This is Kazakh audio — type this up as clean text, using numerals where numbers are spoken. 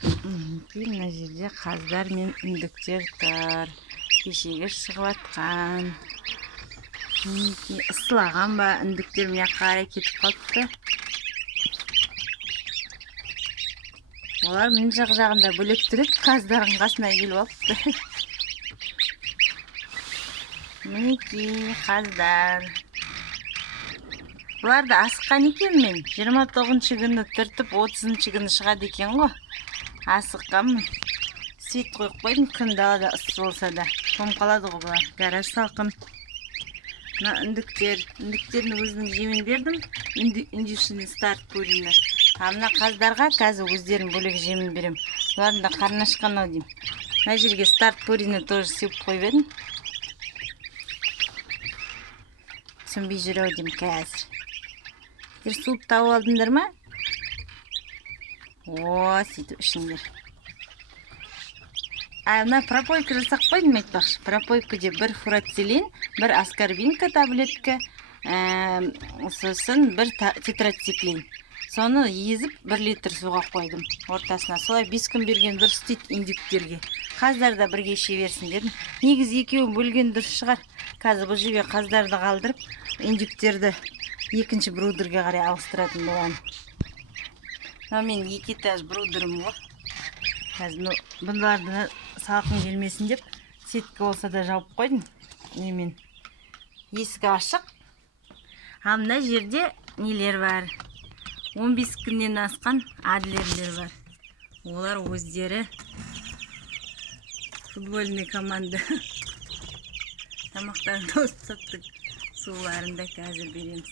Мына жерде қаздар мен үндіктер тұр. Кешеге шығып атқан. Ысылаған ба, үндіктер мына қарай кетіп қалыпты. Олар мін жағында бөлек тұрып, қаздардың қасына келіп алыпты. Мінекей қаздар. Бұларды асыққан екен мен. 29-шы күні түртіп, 30-шы күні шығады екен ғой. Асыққанмын. Свет қойып қойдым, күн далада ыссы болса да. Том қалады ғой бұлар. Гараж салқын. Мына үндіктердің өзінің жемін бердім. Индюшный старт пурины. Мына қаздарға қазір өздерін бөлек жемін берем. Бұлардың да қарны ашқан ау деймін. Мына жерге старт пурины тоже сеуіп қойып едім. Түсінбей жүр ау деймін қазір. Суып тауып алдыңдар ма? О, сөйтіп ішіңдер. Мына пропойка жасақ қойдым айтпақшы. Пропойкаде бір фурацилин, бір аскорбинка таблетка, сосын бір тетрациклин. Соны езіп 1 литр суға қойдым ортасына. Солай 5 күн берген дұрыс дейді индюктерге. Қаздар да бірге іше берсін дедім. Негізі екеуін бөлген дұрыс шығар. Қазір бұл жерге қаздарды қалдырып, индюктерді екінші брудерге қарай ауыстыратын болған. Мен 2 этаж брудерім ғой. Қазір бұндарды салқын келмесін деп, сетка болса да жауып қойдым. Немен есігі ашық. Мына жерде нелер бар. 15 күннен асқан адлерлер бар. Олар өздері футбольный команда. Тамақтарын тосып саттық. Суларында қазір береміз.